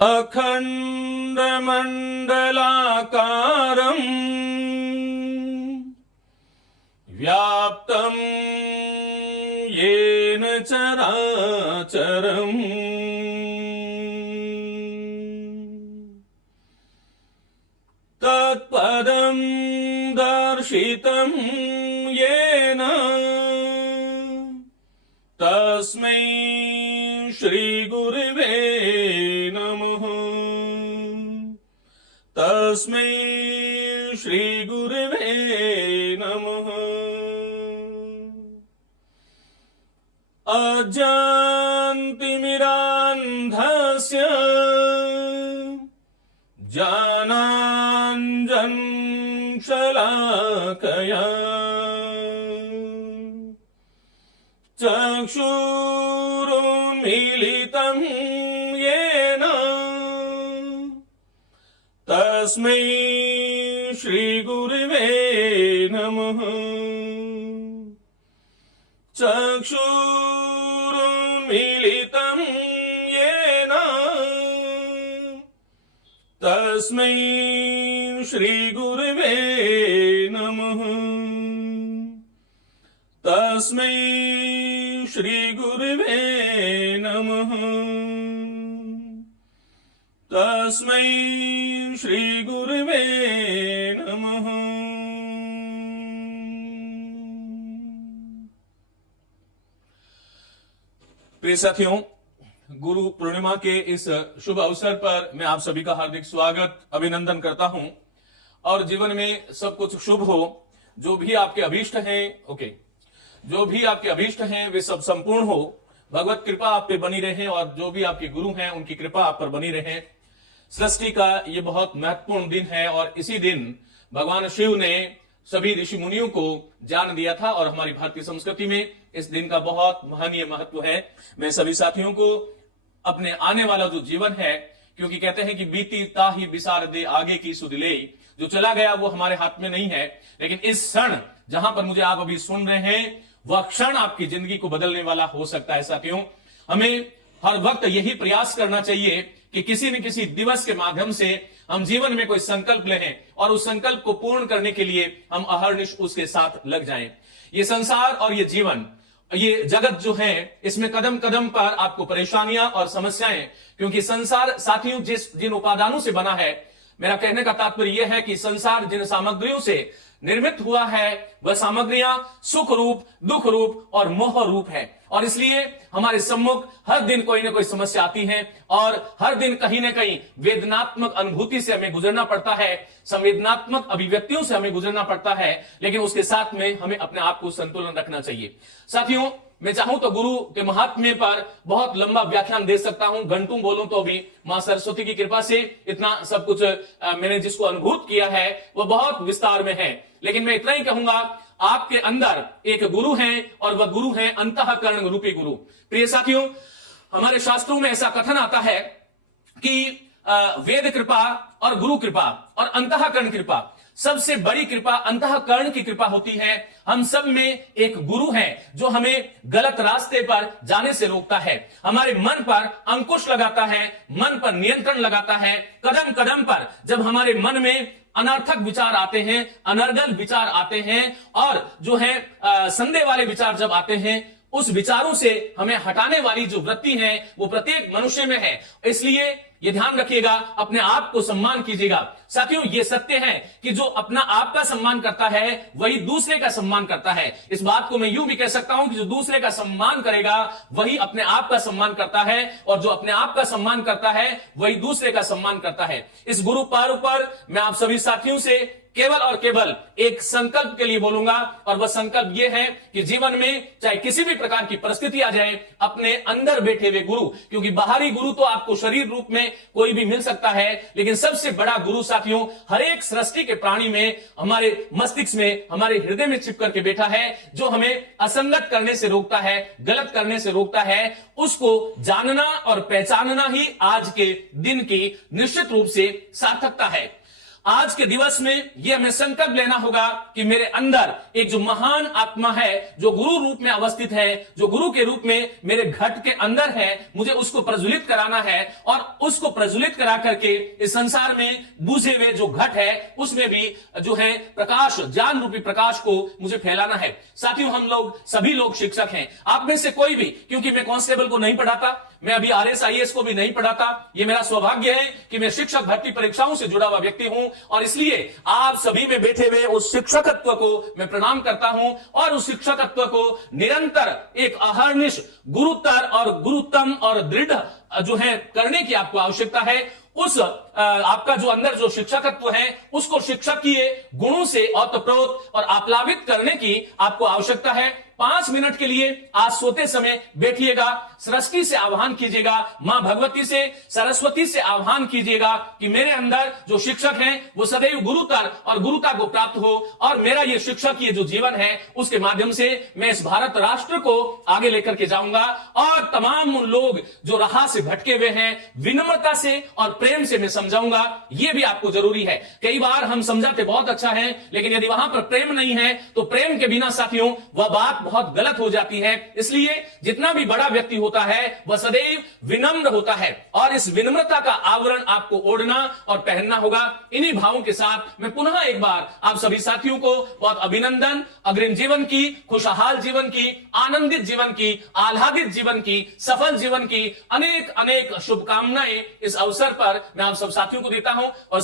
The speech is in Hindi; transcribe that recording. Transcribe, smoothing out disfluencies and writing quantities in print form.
अखण्डमण्डलाकारम् व्याप्तं येन चराचरम् तत्पदं दर्शितं येन तस्मै श्रीगुरुवे नमः। तस्मै श्रीगुरुवे नमः। अजान्तिमिरान्धस्य ज्ञानाञ्जनशलाकया चक्षुरुन्मीलितं येन तस्मै श्रीगुरुवे नमः। चक्षुरुन्मीलितं येन तस्मै श्रीगुरुवे नमः। तस्मै श्रीगुरुवे नमः। तस्मै श्रीगुरुवे नमः। प्रिय साथियों, गुरु पूर्णिमा के इस शुभ अवसर पर मैं आप सभी का हार्दिक स्वागत अभिनंदन करता हूं और जीवन में सब कुछ शुभ हो। जो भी आपके अभीष्ट हैं जो भी आपके अभीष्ट हैं वे सब संपूर्ण हो। भगवत कृपा आप पे बनी रहे और जो भी आपके गुरु हैं उनकी कृपा आप पर बनी रहे। सृष्टि का ये बहुत महत्वपूर्ण दिन है और इसी दिन भगवान शिव ने सभी ऋषि मुनियों को ज्ञान दिया था और हमारी भारतीय संस्कृति में इस दिन का बहुत महनीय महत्व है। मैं सभी साथियों को अपने आने वाला जो जीवन है, क्योंकि कहते हैं कि बीती ताही बिसार दे आगे की सुध ले, जो चला गया वो हमारे हाथ में नहीं है, लेकिन इस क्षण जहां पर मुझे आप अभी सुन रहे हैं वह क्षण आपकी जिंदगी को बदलने वाला हो सकता है। साथियों, हमें हर वक्त यही प्रयास करना चाहिए कि किसी न किसी दिवस के माध्यम से हम जीवन में कोई संकल्प लें और उस संकल्प को पूर्ण करने के लिए हम अहर्निश उसके साथ लग जाएं। ये संसार और ये जीवन, ये जगत जो है, इसमें कदम कदम पर आपको परेशानियां और समस्याएं, क्योंकि संसार साथियों जिन उपादानों से बना है, मेरा कहने का तात्पर्य यह है कि संसार जिन सामग्रियों से निर्मित हुआ है वह सामग्रियां सुख रूप, दुख रूप और मोह रूप है। और इसलिए हमारे सम्मुख हर दिन कोई ना कोई समस्या आती है और हर दिन कहीं ना कहीं वेदनात्मक अनुभूति से हमें गुजरना पड़ता है, संवेदनात्मक अभिव्यक्तियों से हमें गुजरना पड़ता है, लेकिन उसके साथ में हमें अपने आप को संतुलन रखना चाहिए। साथियों, मैं चाहूं तो गुरु के महात्म्य पर बहुत लंबा व्याख्यान दे सकता हूं, घंटों बोलूं तो भी मां सरस्वती की कृपा से इतना सब कुछ मैंने जिसको अनुभूत किया है वह बहुत विस्तार में है। लेकिन मैं इतना ही कहूंगा, आपके अंदर एक गुरु है और वह गुरु है अंतःकरण रूपी गुरु। प्रिय साथियों, हमारे शास्त्रों में ऐसा कथन आता है कि वेद कृपा और गुरु कृपा और अंतःकरण कृपा, सबसे बड़ी कृपा अंतःकरण की कृपा होती है। हम सब में एक गुरु है जो हमें गलत रास्ते पर जाने से रोकता है, हमारे मन पर अंकुश लगाता है, मन पर नियंत्रण लगाता है। कदम कदम पर जब हमारे मन में अनर्थक विचार आते हैं, अनर्गल विचार आते हैं और जो है संदेह वाले विचार जब आते हैं, उस विचारों से हमें हटाने वाली जो वृत्ति है वो प्रत्येक मनुष्य में है। इसलिए ये ध्यान रखिएगा, अपने आप को सम्मान कीजिएगा। साथियों, ये सत्य है कि जो अपना आप का सम्मान करता है वही दूसरे का सम्मान करता है। इस बात को मैं यूं भी कह सकता हूं कि जो दूसरे का सम्मान करेगा वही अपने आप का सम्मान करता है और जो अपने आप का सम्मान करता है वही दूसरे का सम्मान करता है। इस गुरु पर्व पर मैं आप सभी साथियों से केवल और केवल एक संकल्प के लिए बोलूंगा और वह संकल्प यह है कि जीवन में चाहे किसी भी प्रकार की परिस्थिति आ जाए, अपने अंदर बैठे हुए गुरु, क्योंकि बाहरी गुरु तो आपको शरीर रूप में कोई भी मिल सकता है, लेकिन सबसे बड़ा गुरु साथियों हर एक सृष्टि के प्राणी में, हमारे मस्तिष्क में, हमारे हृदय में छिप करके बैठा है, जो हमें असंगत करने से रोकता है, गलत करने से रोकता है। उसको जानना और पहचानना ही आज के दिन की निश्चित रूप से सार्थकता है। आज के दिवस में यह हमें संकल्प लेना होगा कि मेरे अंदर एक जो महान आत्मा है, जो गुरु रूप में अवस्थित है, जो गुरु के रूप में मेरे घट के अंदर है, मुझे उसको प्रज्वलित कराना है और उसको प्रज्वलित करा करके इस संसार में बुझे हुए जो घट है उसमें भी जो है प्रकाश, ज्ञान रूपी प्रकाश को मुझे फैलाना है। साथियों, हम लोग सभी लोग शिक्षक हैं। आप में से कोई भी, क्योंकि मैं कांस्टेबल को नहीं पढ़ाता, मैं अभी RS IAS को भी नहीं पढ़ाता, यह मेरा सौभाग्य है कि मैं शिक्षक भर्ती परीक्षाओं से जुड़ा हुआ व्यक्ति हूं और इसलिए आप सभी में बैठे हुए उस शिक्षकत्व को मैं प्रणाम करता हूं और उस शिक्षकत्व को निरंतर एक अहर्निश गुरुतर और गुरुतम और दृढ़ जो है करने की आपको आवश्यकता है। उस आपका जो अंदर जो शिक्षकत्व है उसको शिक्षकीय गुणों से ओतप्रोत और आप्लावित करने की आपको आवश्यकता है। 5 मिनट के लिए आज सोते समय बैठिएगा, सृष्टि से आह्वान कीजिएगा, मां भगवती से, सरस्वती से आह्वान कीजिएगा कि मेरे अंदर जो शिक्षक हैं वो सदैव गुरुतर और गुरुता को प्राप्त हो और मेरा ये शिक्षकीय जो जीवन है उसके माध्यम से मैं इस भारत राष्ट्र को आगे लेकर के जाऊंगा और तमाम लोग जो राह से भटके हुए हैं विनम्रता से और प्रेम से मैं समझाऊंगा। ये भी आपको जरूरी है। कई बार हम समझाते बहुत अच्छा है, लेकिन यदि वहां पर प्रेम नहीं है तो प्रेम के बिना साथियों वह बात बहुत गलत हो जाती है। इसलिए जितना भी बड़ा व्यक्ति होता है वह सदैव विनम्र होता है और इस विनम्रता का आवरण आपको ओढ़ना और पहनना होगा। इन्हीं भावों के साथ मैं पुनः एक बार आप सभी साथियों को बहुत अभिनंदन, अग्रिम जीवन की, खुशहाल जीवन की, आनंदित जीवन की, आह्लादित जीवन की, सफल जीवन की अनेक अनेक शुभकामनाएं इस अवसर पर मैं आप सब साथियों को देता हूं और